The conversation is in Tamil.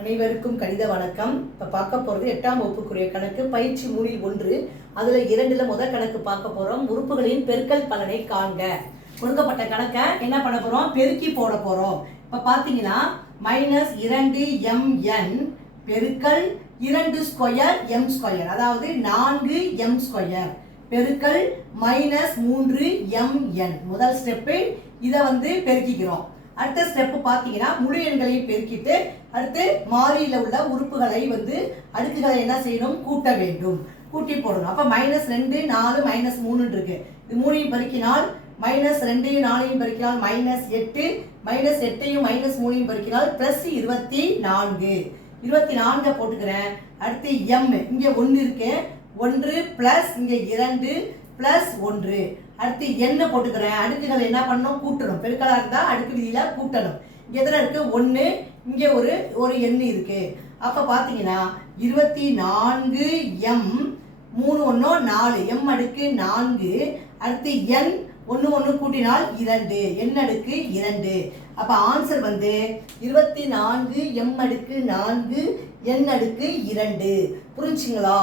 அனைவருக்கும் கணித வணக்கம். இப்போ பார்க்க போகிறது 8ஆம் வகுப்புக்குரிய கணக்கு பயிற்சி 3 அதில் 2ல் முதல் கணக்கு பார்க்க போகிறோம். உறுப்புகளின் பெருக்கல் பலனை காண்க. கொடுக்கப்பட்ட கணக்கை என்ன பண்ண போகிறோம்? பெருக்கி போட போகிறோம். இப்போ பார்த்தீங்கன்னா -2mn பெருக்கல் 2 ஸ்கொயர் m ஸ்கொயர், அதாவது 4m ஸ்கொயர் பெருக்கல் -3mn. முதல் ஸ்டெப்பு இதை பெருக்கிக்கிறோம். அடுத்த ஸ்டெப் பார்த்தீங்கன்னா முழு எண்களையும் பெருக்கிட்டு அடுத்து மாறியில் உள்ள உறுப்புகளை அடுக்குகளை என்ன செய்யணும்? கூட்ட வேண்டும். கூட்டி போடணும். அப்போ -2 4 -3 இருக்கு. இது 3ஐயும் பெருக்கினால் -2 4ஐயும் பெருக்கினால் -8 -8ஐயும் -3ஐயும் பெருக்கினால் +24. 24 போட்டுக்கிறேன். அடுத்து m இங்கே 1 இருக்கு. 1 + இங்கே 2 + 1. அடுத்து என்ன போட்டுக்கிறேன்? அடுக்குகள் என்ன பண்ணணும்? கூட்டணும். பெருக்கலா இருந்தா அடுக்கு விதியில கூட்டணும். இங்க எத்தனை இருக்கு? 1. இங்கே ஒரு எண் இருக்கு. அப்ப பாத்தீங்கன்னா 24m 3 1 4 m அடுக்கு 4. அடுத்து n 1 1 கூட்டினால் 2 n அடுக்கு 2. அப்ப ஆன்சர் 24m அடுக்கு 4 n அடுக்கு 2. புரிஞ்சுங்களா?